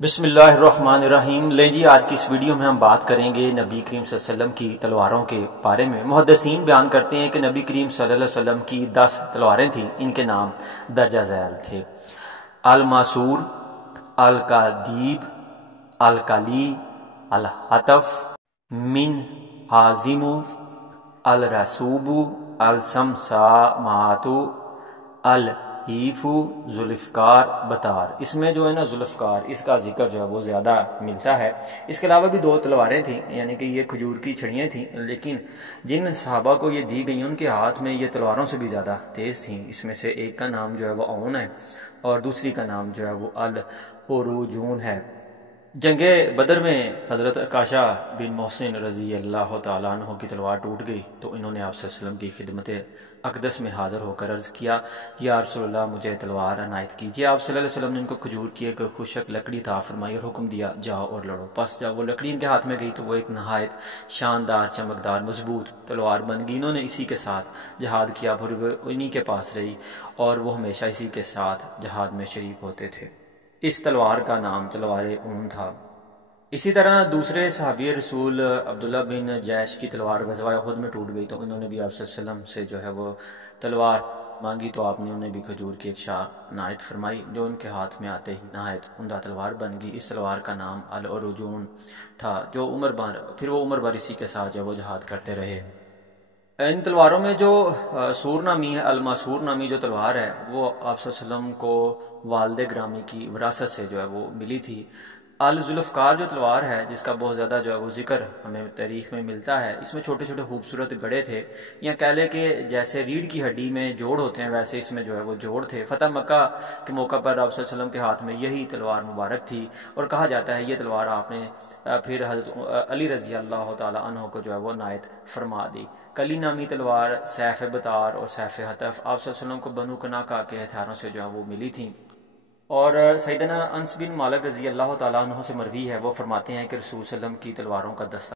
بسم اللہ الرحمن الرحیم۔ لیں جی، آج کی اس ویڈیو میں ہم بات کریں گے نبی کریم صلی اللہ علیہ وسلم کی تلواروں کے بارے میں۔ محدثین بیان کرتے ہیں کہ نبی کریم صلی اللہ علیہ وسلم کی 10 تلواریں تھیں، ان کے نام درجہ ذیل تھے: الماسور، القادیب، الکلی، الحتف، من حازم، الرسوب، السمسامات، الحیف، ذوالفقار، بطار۔ اس میں جو ہے نا ذوالفقار، اس کا ذکر جو ہے وہ زیادہ ملتا ہے۔ اس کے علاوہ بھی 2 تلواریں تھیں، یعنی کہ یہ کھجور کی چھڑیاں تھیں، لیکن جن صحابہ کو یہ دی گئیں ان کے ہاتھ میں یہ تلواروں سے بھی زیادہ تیز تھیں۔ اس میں سے ایک کا نام جو ہے وہ اون ہے اور دوسری کا نام جو ہے وہ العروجون ہے۔ جنگ بدر میں حضرت عکاشہ بن محسن رضی اللہ تعالیٰ عنہ کی تلوار ٹوٹ گئی تو انہوں نے آپ صلی اللہ علیہ وسلم کی خدمت اقدس میں حاضر ہو کر عرض کیا، یا رسول اللہ مجھے تلوار عنایت کیجیے۔ آپ صلی اللہ علیہ وسلم نے ان کو کھجور کی ایک خشک لکڑی عطا فرمائی اور حکم دیا، جاؤ اور لڑو۔ پس جب وہ لکڑی ان کے ہاتھ میں گئی تو وہ ایک نہایت شاندار، چمکدار، مضبوط تلوار بن گئی۔ انہوں نے اسی کے ساتھ جہاد کیا، پھر وہ انہی کے پاس رہی اور وہ ہمیشہ اسی کے ساتھ جہاد میں شریک ہوتے تھے۔ اس تلوار کا نام تلوار اون تھا۔ اسی طرح دوسرے صحابی رسول عبداللہ بن جیش کی تلوار غزوہ احد میں ٹوٹ گئی تو انہوں نے بھی آپ صلی اللہ علیہ وسلم سے جو ہے وہ تلوار مانگی تو آپ نے انہیں بھی کھجور کی ایک شاخ عنایت فرمائی، جو ان کے ہاتھ میں آتے ہی نہایت عمدہ تلوار بن گئی۔ اس تلوار کا نام العروجون تھا، جو پھر وہ عمر بھر اسی کے ساتھ جو وہ جہاد کرتے رہے۔ ان تلواروں میں جو سور نامی ہے، الماسور نامی جو تلوار ہے، وہ آپ صلی اللہ علیہ وسلم کو والد گرامی کی وراثت سے جو ہے وہ ملی تھی۔ الذوالفقار جو تلوار ہے، جس کا بہت زیادہ جو ہے وہ ذکر ہمیں تاریخ میں ملتا ہے، اس میں چھوٹے چھوٹے خوبصورت گڑھے تھے، یا کہہ لے کہ جیسے ریڑھ کی ہڈی میں جوڑ ہوتے ہیں ویسے اس میں جو ہے وہ جوڑ تھے۔ فتح مکہ کے موقع پر آپ صلی اللہ علیہ وسلم کے ہاتھ میں یہی تلوار مبارک تھی، اور کہا جاتا ہے یہ تلوار آپ نے پھر حضرت علی رضی اللہ تعالیٰ عنہ کو جو ہے وہ عنایت فرما دی۔ کلی نامی تلوار سیف بطار اور سیف حتف آپ صلی اللہ علیہ وسلم کو بنو کناقہ کے ہتھیاروں سے جو ہے وہ ملی تھیں، اور سیدنا انس بن مالک رضی اللہ تعالیٰ عنہ سے مروی ہے، وہ فرماتے ہیں کہ رسول صلی اللہ علیہ وسلم کی تلواروں کا دستہ